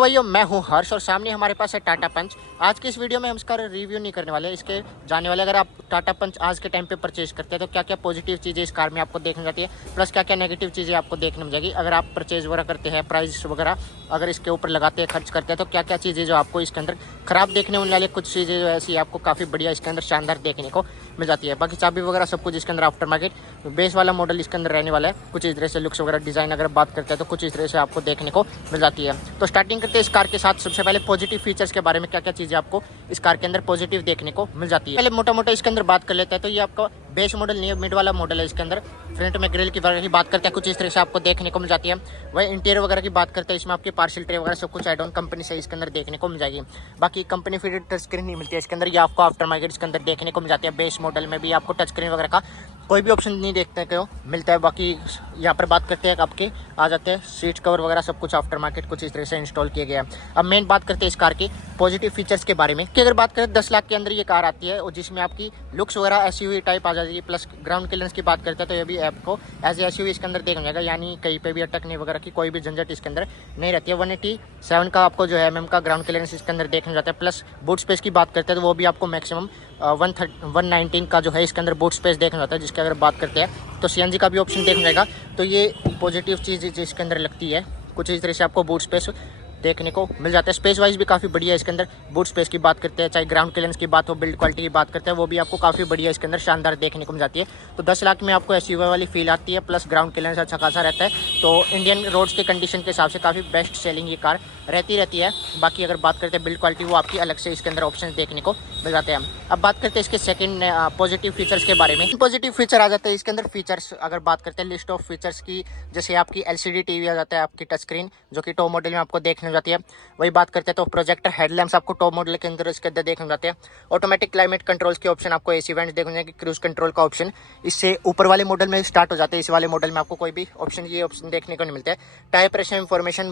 तो भैया मैं हूँ हर्ष और सामने हमारे पास है टाटा पंच। आज की इस वीडियो में हम इसका रिव्यू नहीं करने वाले, इसके जाने वाले। अगर आप टाटा पंच आज के टाइम पे परचेज करते हैं तो क्या क्या पॉजिटिव चीज़ें इस कार में आपको देखने जाती है, प्लस क्या क्या नेगेटिव चीज़ें आपको देखने मिल जाएगी। अगर आप परचेज वगैरह करते हैं, प्राइस वगैरह अगर इसके ऊपर लगाते हैं, खर्च करते हैं, तो क्या क्या चीज़ें जो आपको इसके अंदर ख़राब देखने मिलने वाली, कुछ चीज़ें जो ऐसी आपको काफ़ी बढ़िया इसके अंदर शानदार देखने को मिल जाती है। बाकी चाबी वगैरह सब कुछ इसके अंदर आफ्टर मार्केट बेस वाला मॉडल इसके अंदर रहने वाला है। कुछ इस तरह से लुक्स वगैरह डिज़ाइन अगर बात करते हैं तो कुछ इस तरह से आपको देखने को मिल जाती है। तो स्टार्टिंग करते हैं इस कार के साथ। सबसे पहले पॉजिटिव फीचर्स के बारे में, क्या क्या चीज़ें आपको इस कार के अंदर पॉजिटिव देखने को मिल जाती है। पहले मोटा मोटा इसके अंदर बात कर लेते हैं। तो ये आपका बेस मॉडल नहीं है, मिड वाला मॉडल है। इसके अंदर फ्रंट में ग्रिल की वगैरह की बात करते हैं, कुछ इस तरह से आपको देखने को मिल जाती है। वही इंटीरियर वगैरह की बात करते हैं, इसमें आपकी पार्सल ट्रे वगैरह सब कुछ एड ऑन कंपनी से इसके अंदर देखने को मिल जाएगी। बाकी कंपनी फिटेड टच स्क्रीन नहीं मिलती है इसके अंदर, ये आपको आफ्टर मार्केट इसके अंदर देखने को मिल जाती है। बेस मॉडल में भी आपको टच स्क्रीन वगैरह का कोई भी ऑप्शन नहीं देखते क्यों मिलता है। बाकी यहाँ पर बात करते हैं आपके आ जाते हैं सीट कवर वगैरह सब कुछ आफ्टर मार्केट कुछ इस तरह से इंस्टॉल किया गया है। अब मेन बात करते हैं इस कार की पॉजिटिव फीचर्स के बारे में कि अगर बात करें 10 लाख के अंदर ये कार आती है और जिसमें आपकी लुक्स वगैरह एसयूवी टाइप आ जाएगी। प्लस ग्राउंड क्लियरेंस की बात करते हैं तो ये भी आपको एज एसयूवी इसके अंदर देखा जाएगा, यानी कहीं पे भी अटकने वगैरह की कोई भी झंझट इसके अंदर नहीं रहती है। 187 का आपको जो है mm का ग्राउंड क्लियरेंस इसके अंदर देखने जाता है। प्लस बूट स्पेस की बात करते हैं तो वो भी आपको मैक्सिमम 119 का जो है इसके अंदर बूट स्पेस देखना जाता है। जिसकी अगर बात करते हैं तो सीएनजी का भी ऑप्शन देखना जाएगा। तो ये पॉजिटिव चीज़ इसके अंदर लगती है। कुछ इस तरह से आपको बूट स्पेस देखने को मिल जाता है। स्पेस वाइज भी काफ़ी बढ़िया है इसके अंदर। बूट स्पेस की बात करते हैं, चाहे ग्राउंड क्लियरेंस की बात हो, बिल्ड क्वालिटी की बात करते हैं, वो भी आपको काफ़ी बढ़िया इसके अंदर शानदार देखने को मिल जाती है। तो 10 लाख में आपको एसयूवी वाली फील आती है, प्लस ग्राउंड क्लियरेंस अच्छा खासा रहता है। तो इंडियन रोड्स के कंडीशन के हिसाब से काफ़ी बेस्ट सेलिंग ये कार रहती है। बाकी अगर बात करते हैं बिल्ड क्वालिटी, वो आपकी अलग से इसके अंदर ऑप्शन देखने को मिल जाते हैं। अब बात करते हैं इसके सेकंड पॉजिटिव फीचर्स के बारे में। पॉजिटिव फीचर आ जाते हैं इसके अंदर। फीचर्स अगर बात करते हैं लिस्ट ऑफ फीचर्स की, जैसे आपकी एलसीडी टीवी आ जाता है, आपकी टच स्क्रीन जो कि टॉप मॉडल में आपको देखने को जाती है। वही बात करते हैं तो प्रोजेक्टर हेडलैम्प्स आपको टॉप मॉडल के अंदर इसके अंदर देखने जाते हैं। ऑटोमेटिक क्लाइमेट कंट्रोल्स के ऑप्शन, आपको एसी वेंट्स देखने जाएंगे, क्रूज कंट्रोल का ऑप्शन इससे ऊपर वाले मॉडल में स्टार्ट हो जाते हैं। इस वाले मॉडल में आपको कोई भी ऑप्शन ये ऑप्शन देखने को नहीं मिलते हैं। Tyre pressure information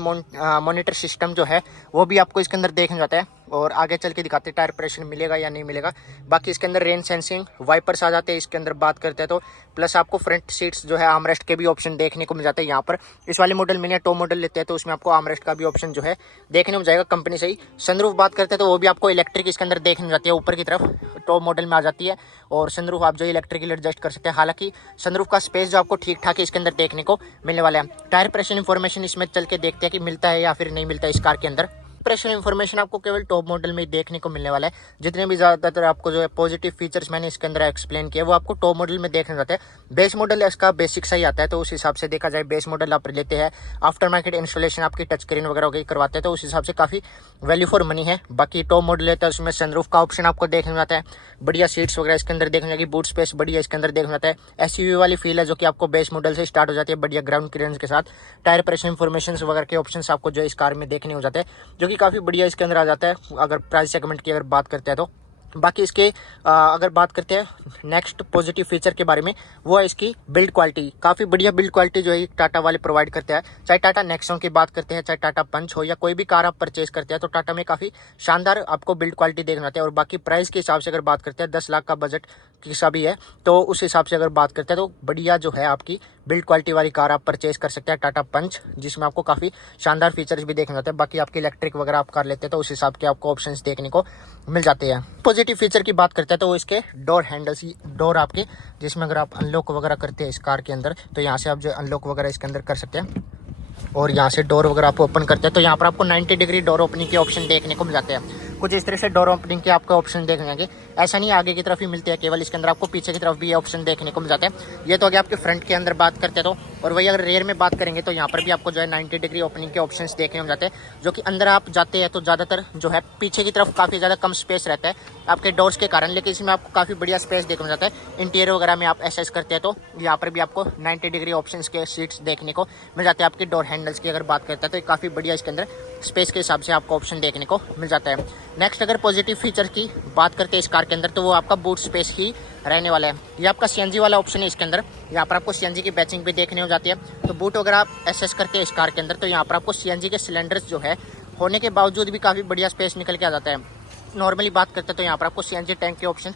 monitor system जो है वो भी आपको इसके अंदर देखने जाता है और आगे चल के दिखाते हैं टायर प्रेशर मिलेगा या नहीं मिलेगा। बाकी इसके अंदर रेन सेंसिंग वाइपर्स आ जाते हैं इसके अंदर बात करते हैं तो। प्लस आपको फ्रंट सीट्स जो है आर्मरेस्ट के भी ऑप्शन देखने को मिल जाते हैं यहाँ पर। इस वाले मॉडल में या टॉप मॉडल लेते हैं तो उसमें आपको आर्मरेस्ट का भी ऑप्शन जो है देखने को मिल जाएगा कंपनी से ही। सनरूफ बात करते हैं तो वो भी आपको इलेक्ट्रिक इसके अंदर देखने जाती है, ऊपर की तरफ टॉप मॉडल में आ जाती है। और सनरूफ आप जो इलेक्ट्रिकली एडजस्ट कर सकते हैं। हालांकि सनरूफ का स्पेस जो आपको ठीक ठाक इसके अंदर देखने को मिलने वाला है। टायर प्रेशर इन्फॉर्मेशन इसमें चल के देखते हैं कि मिलता है या फिर नहीं मिलता है इस कार के अंदर। प्रेशर इन्फॉर्मेशन आपको केवल टॉप मॉडल में ही देखने को मिलने वाला है। जितने भी ज़्यादातर आपको जो है पॉजिटिव फीचर्स मैंने इसके अंदर एक्सप्लेन किया वो आपको टॉप मॉडल में देखने जाते हैं। बेस मॉडल इसका बेसिक सही आता है, तो उस हिसाब से देखा जाए बेस मॉडल आप लेते हैं, आफ्टर मार्केट इंस्टॉलेशन आपकी टच स्क्रीन वगैरह करवाते हैं, तो उस हिसाब से काफ़ी वैल्यू फॉर मनी है। बाकी टॉप मॉडल लेते हैं उसमें सनरूफ का ऑप्शन आपको देखने जाता है, बढ़िया सीट्स वगैरह इसके अंदर देखने जाएगी, बूट स्पेस बढ़िया इसके अंदर देखने जाता है। एसयूवी वाली फील है जो कि आपको बेस मॉडल से स्टार्ट हो जाती है, बढ़िया ग्राउंड क्लियरेंस के साथ। टायर प्रेशर इन्फॉर्मेशन वगैरह के ऑप्शन आपको जो इस कार में देखने हो जाते हैं, जो कि काफ़ी बढ़िया इसके अंदर आ जाता है अगर प्राइस सेगमेंट की अगर बात करते हैं तो। बाकी इसके अगर बात करते हैं नेक्स्ट पॉजिटिव फीचर के बारे में, वो है इसकी बिल्ड क्वालिटी। काफ़ी बढ़िया बिल्ड क्वालिटी जो है टाटा वाले प्रोवाइड करते हैं। चाहे टाटा नेक्सॉन की बात करते हैं, चाहे टाटा पंच हो, या कोई भी कार आप परचेज करते हैं तो टाटा में काफ़ी शानदार आपको बिल्ड क्वालिटी देखना आती है। और बाकी प्राइस के हिसाब से अगर बात करते हैं 10 लाख का बजट किसा भी है तो उस हिसाब से अगर बात करते हैं तो बढ़िया जो है आपकी बिल्ड क्वालिटी वाली कार आप परचेज कर सकते हैं टाटा पंच, जिसमें आपको काफ़ी शानदार फीचर्स भी देखने जाते हैं। बाकी आपकी इलेक्ट्रिक वगैरह आप कर लेते हैं तो उस हिसाब के आपको ऑप्शंस देखने को मिल जाते हैं। पॉजिटिव फीचर की बात करते हैं तो वो इसके डोर हैंडल्स, डोर आपके जिसमें अगर आप अनलॉक वगैरह करते हैं इस कार के अंदर तो यहाँ से आप जो अनलॉक वगैरह इसके अंदर कर सकते हैं। और यहाँ से डोर वगैरह आप ओपन करते हैं तो यहाँ पर आपको 90 डिग्री डोर ओपनिंग के ऑप्शन देखने को मिल जाते हैं। कुछ इस तरह से डोर ओपनिंग के आपको ऑप्शन देखने जाएंगे। ऐसा नहीं आगे की तरफ ही मिलते हैं केवल, इसके अंदर आपको पीछे की तरफ भी ये ऑप्शन देखने को मिल जाते हैं। ये तो आगे आपके फ्रंट के अंदर बात करते हैं तो। और वही अगर रेयर में बात करेंगे तो यहाँ पर भी आपको जो है 90 डिग्री ओपनिंग के ऑप्शंस देखने को मिल जाते हैं, जो कि अंदर आप जाते हैं तो ज़्यादातर जो है पीछे की तरफ काफ़ी ज़्यादा कम स्पेस रहता है आपके डोर्स के कारण, लेकिन इसमें आपको काफ़ी बढ़िया स्पेस देखने को मिल जाता है। इंटीरियर वगैरह में आप एसेस करते हैं तो यहाँ पर भी आपको 90 डिग्री ऑप्शंस के सीट्स देखने को मिल जाते हैं। आपके डोर हैंडल्स की अगर बात करते हैं तो काफ़ी बढ़िया इसके अंदर स्पेस के हिसाब से आपको ऑप्शन देखने को मिल जाता है। नेक्स्ट अगर पॉजिटिव फीचर की बात करते हैं इस कार के अंदर तो वो आपका बूट स्पेस ही रहने वाला है। ये आपका सीएनजी वाला ऑप्शन है इसके अंदर। यहाँ पर आपको सीएनजी की बैचिंग भी देखने हो जाती है। तो बूट अगर आप एसेस करते हैं इस कार के अंदर तो यहाँ पर आपको सीएनजी के सिलेंडर्स जो है होने के बावजूद भी काफ़ी बढ़िया स्पेस निकल के आ जाता है। नॉर्मली बात करते हैं तो यहाँ पर आपको सीएनजी टैंक के ऑप्शन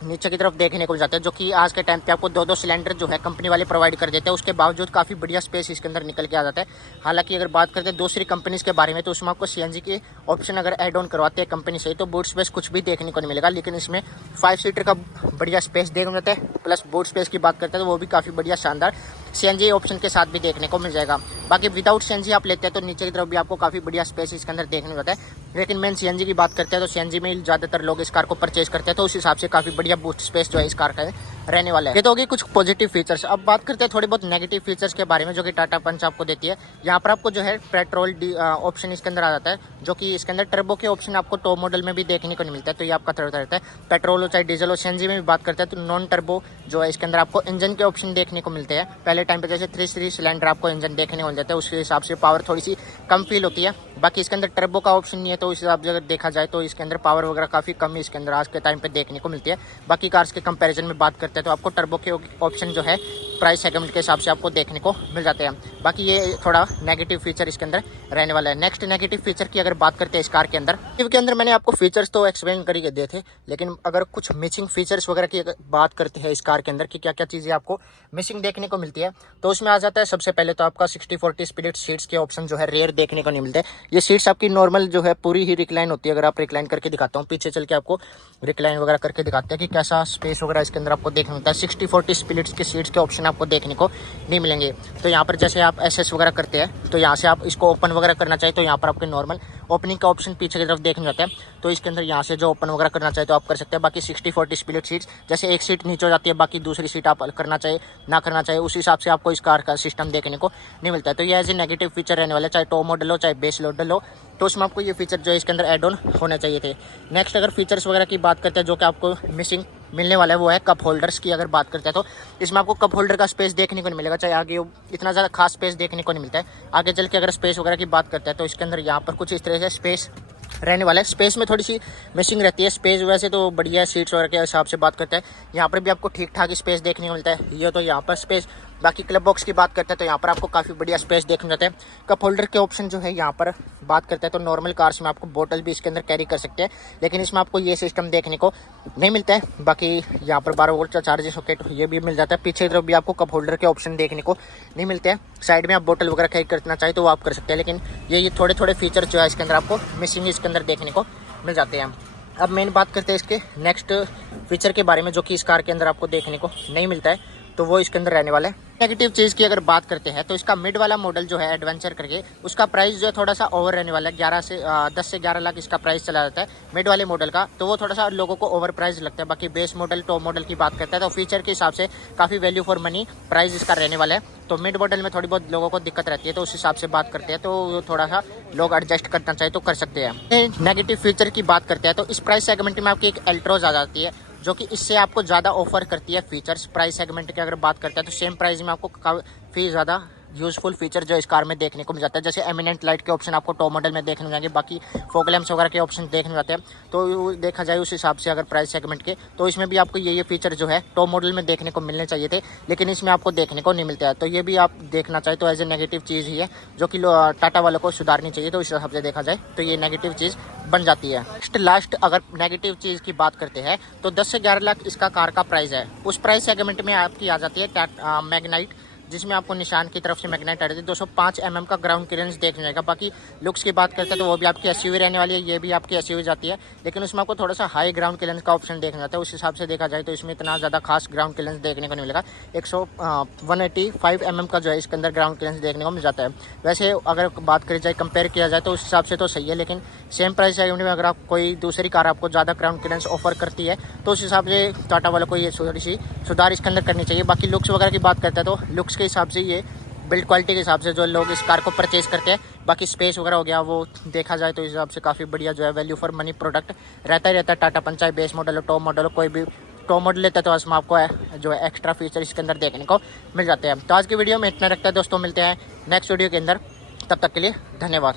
नीचे की तरफ देखने को मिल जाता है, जो कि आज के टाइम पे आपको 2-2 सिलेंडर जो है कंपनी वाले प्रोवाइड कर देते हैं। उसके बावजूद काफ़ी बढ़िया स्पेस इसके अंदर निकल के आ जाता है। हालांकि अगर बात करते हैं दूसरी कंपनीज के बारे में, तो उसमें आपको सीएनजी के ऑप्शन अगर ऐड ऑन करवाते हैं कंपनी से, तो बूट स्पेस कुछ भी देखने को नहीं मिलेगा। लेकिन इसमें 5 सीटर का बढ़िया स्पेस देखने को मिलता है। प्लस बूट स्पेस की बात करते हैं तो वो भी काफ़ी बढ़िया शानदार सीएनजी ऑप्शन के साथ भी देखने को मिल जाएगा। बाकी विदाउट सीएनजी आप लेते हैं तो नीचे की तरफ भी आपको काफ़ी बढ़िया स्पेस इसके अंदर देखने को मिलता है। लेकिन मेन सीएनजी की बात करते हैं तो सीएनजी में ज़्यादातर लोग इस कार को परचेज करते हैं, तो उस हिसाब से काफ़ी बढ़िया बूट स्पेस जो है इस कार का रहने वाला है। ये तो होगी कुछ पॉजिटिव फीचर्स। अब बात करते हैं थोड़ी बहुत नेगेटिव फीचर्स के बारे में, जो कि टाटा पंच आपको देती है। यहाँ पर आपको जो है पेट्रोल ऑप्शन इसके अंदर आ जाता है, जो कि इसके अंदर टर्बो के ऑप्शन आपको टॉप मॉडल में भी देखने को नहीं मिलता है। तो ये आपका थर्ड रहता है। पेट्रोल हो चाहे डीजल हो, सीएनजी में भी बात करते हैं तो नॉन टर्बो जो है इसके अंदर आपको इंजन के ऑप्शन देखने को मिलते हैं। पहले टाइम पे जैसे 3 सिलेंडर आपको इंजन देखने को मिल जाता है, उसके हिसाब से पावर थोड़ी सी कम फील होती है। बाकी इसके अंदर टर्बो का ऑप्शन नहीं है, तो इस हिसाब से अगर देखा जाए तो इसके अंदर पावर वगैरह काफ़ी कम इसके अंदर आज के टाइम पे देखने को मिलती है। बाकी कार्स के कंपैरिजन में बात करते हैं तो आपको टर्बो के ऑप्शन जो है प्राइस सेगमेंट के हिसाब से आपको देखने को मिल जाते हैं। बाकी ये थोड़ा नेगेटिव फीचर इसके अंदर रहने वाला है। नेक्स्ट नेगेटिव फीचर की अगर बात करते हैं इस कार के अंदर मैंने आपको फीचर्स तो एक्सप्लेन कर ही दिए थे, लेकिन अगर कुछ मिसिंग फीचर्स वगैरह की अगर बात करते हैं इस कार के अंदर कि क्या क्या चीज़ें आपको मिसिंग देखने को मिलती है, तो उसमें आ जाता है सबसे पहले तो आपका 60-40 स्प्लिट सीट्स के ऑप्शन जो है रेयर देखने को नहीं मिलते। ये सीट्स आपकी नॉर्मल जो है पूरी ही रिक्लाइन होती है। अगर आप रिक्लाइन करके दिखाता हूँ, पीछे चल के आपको रिक्लाइन वगैरह करके दिखाते हैं कि कैसा स्पेस वगैरह इसके अंदर आपको देखने मिलता है। 60-40 स्प्लिट्स की सीट्स के ऑप्शन आपको देखने को नहीं मिलेंगे। तो यहाँ पर जैसे आप एसएस वगैरह करते हैं तो यहाँ से आप इसको ओपन वगैरह करना चाहिए, तो यहाँ पर आपके नॉर्मल ओपनिंग का ऑप्शन पीछे की तरफ देखने जाता है। तो इसके अंदर यहाँ से जो ओपन वगैरह करना चाहिए तो आप कर सकते हैं। बाकी 60-40 स्प्लिट सीट्स, जैसे एक सीट नीचे हो जाती है, बाकी दूसरी सीट आप करना चाहिए ना करना चाहिए, उस हिसाब से आपको इस कार का सिस्टम देखने को नहीं मिलता है। तो ये एज ए नेगेटिव फीचर रहने वाला है, चाहे टॉप मॉडल हो चाहे बेस मॉडल हो, तो उसमें आपको ये फीचर जो है इसके अंदर एड ऑन होने चाहिए थे। नेक्स्ट अगर फीचर्स वगैरह की बात करते हैं जो कि आपको मिसिंग मिलने वाला है, वो है कप होल्डर्स की। अगर बात करते हैं तो इसमें आपको कप होल्डर का स्पेस देखने को नहीं मिलेगा, चाहे आगे इतना ज़्यादा खास स्पेस देखने को नहीं मिलता है। आगे चल के अगर स्पेस वगैरह की बात करते हैं तो इसके अंदर यहाँ पर कुछ इस तरह से स्पेस रहने वाला है। स्पेस में थोड़ी सी मिसिंग रहती है। स्पेस वैसे तो बढ़िया सीट्स वगैरह के हिसाब से बात करते हैं, यहाँ पर भी आपको ठीक ठाक स्पेस देखने को मिलता है। ये तो यहाँ पर स्पेस। बाकी क्लब बॉक्स की बात करते हैं तो यहाँ पर आपको काफ़ी बढ़िया स्पेस देखने जाते हैं। कप होल्डर के ऑप्शन जो है यहाँ पर बात करते हैं तो नॉर्मल कार्स में आपको बोतल भी इसके अंदर कैरी कर सकते हैं, लेकिन इसमें आपको ये सिस्टम देखने को नहीं मिलता है। बाकी यहाँ पर 12 वोल्ट का चार्जिंग सॉकेट ये भी मिल जाता है। पीछे की तरफ भी आपको कप होल्डर के ऑप्शन देखने को नहीं मिलते हैं। साइड में आप बोतल वगैरह कैरी करना चाहे तो वो आप कर सकते हैं, लेकिन ये थोड़े फीचर जो है इसके अंदर आपको मिसिंग इसके अंदर देखने को मिल जाते हैं। अब मेन बात करते हैं इसके नेक्स्ट फीचर के बारे में, जो कि इस कार के अंदर आपको देखने को नहीं मिलता है, तो वो इसके अंदर रहने वाला है। नेगेटिव चीज़ की अगर बात करते हैं तो इसका मिड वाला मॉडल जो है एडवेंचर करके, उसका प्राइस जो है थोड़ा सा ओवर रहने वाला है। 10 से 11 लाख इसका प्राइस चला जाता है मिड वाले मॉडल का, तो वो थोड़ा सा लोगों को ओवर प्राइस लगता है। बाकी बेस मॉडल टॉप मॉडल की बात करते हैं तो फीचर के हिसाब से काफ़ी वैल्यू फॉर मनी प्राइस इसका रहने वाला है। तो मिड मॉडल में थोड़ी बहुत लोगों को दिक्कत रहती है, तो उस हिसाब से बात करते हैं तो थोड़ा सा लोग एडजस्ट करना चाहिए तो कर सकते हैं। नेगेटिव फीचर की बात करते हैं तो इस प्राइस सेगमेंट में आपकी एक एल्ट्रोज आ जाती है, जो कि इससे आपको ज़्यादा ऑफर करती है फीचर्स। प्राइस सेगमेंट की अगर बात करते हैं तो सेम प्राइस में आपको काफ़ी ज़्यादा यूजफुल फीचर जो इस कार में देखने को मिल जाता है। जैसे एमिनेंट लाइट के ऑप्शन आपको टॉप मॉडल में देखने मिलेंगे, बाकी फॉग लैंप्स वगैरह के ऑप्शन देखने जाते हैं। तो देखा जाए उस हिसाब से अगर प्राइस सेगमेंट के, तो इसमें भी आपको ये फीचर जो है टॉप मॉडल में देखने को मिलने चाहिए थे, लेकिन इसमें आपको देखने को नहीं मिलता है। तो ये भी आप देखना चाहे तो एज ए नेगेटिव चीज़ ही है, जो कि टाटा वालों को सुधारनी चाहिए। तो इस हिसाब से देखा जाए तो ये नेगेटिव चीज़ बन जाती है। लास्ट अगर नेगेटिव चीज़ की बात करते हैं तो 10 से 11 लाख इसका कार का प्राइस है। उस प्राइस सेगमेंट में आपकी आ जाती है मैग्नाइट, जिसमें आपको निशान की तरफ से मैग्नेट आ रही है। 205 mm का ग्राउंड क्लियरेंस देखने जाएगा। बाकी लुक्स की बात करते हैं तो वो भी आपकी एसयूवी रहने वाली है, ये भी आपकी एसयूवी जाती है, लेकिन उसमें आपको थोड़ा सा हाई ग्राउंड क्लियरेंस का ऑप्शन देखने जाता है। उस हिसाब से देखा जाए तो इसमें इतना ज़्यादा खास ग्राउंड क्लियरेंस देखने को नहीं मिलेगा। 185 mm का जो है इसके अंदर ग्राउंड क्लियरेंस देखने को मिल जाता है। वैसे अगर बात करी जाए, कंपेयर किया जाए तो उस हिसाब से तो सही है, लेकिन सेम प्राइस सेगमेंट में अगर आप कोई दूसरी कार आपको ज़्यादा ग्राउंड क्लियरेंस ऑफर करती है तो उस हिसाब से टाटा वालों को ये थोड़ी सी सुधार इसके अंदर करनी चाहिए। बाकी लुक्स वगैरह की बात करते हैं तो लुक्स के हिसाब से ये बिल्ड क्वालिटी के हिसाब से जो लोग इस कार को परचेज करते हैं, बाकी स्पेस वगैरह हो गया वो देखा जाए तो इस हिसाब से काफ़ी बढ़िया जो है वैल्यू फॉर मनी प्रोडक्ट रहता ही रहता है। टाटा पंच चाहे बेस मॉडल हो टॉप मॉडल हो, कोई भी टॉप मॉडल लेता है तो उसमें आपको जो है एक्स्ट्रा फीचर इसके अंदर देखने को मिल जाते हैं। तो आज की वीडियो में इतना रखता है दोस्तों, मिलते हैं नेक्स्ट वीडियो के अंदर, तब तक के लिए धन्यवाद।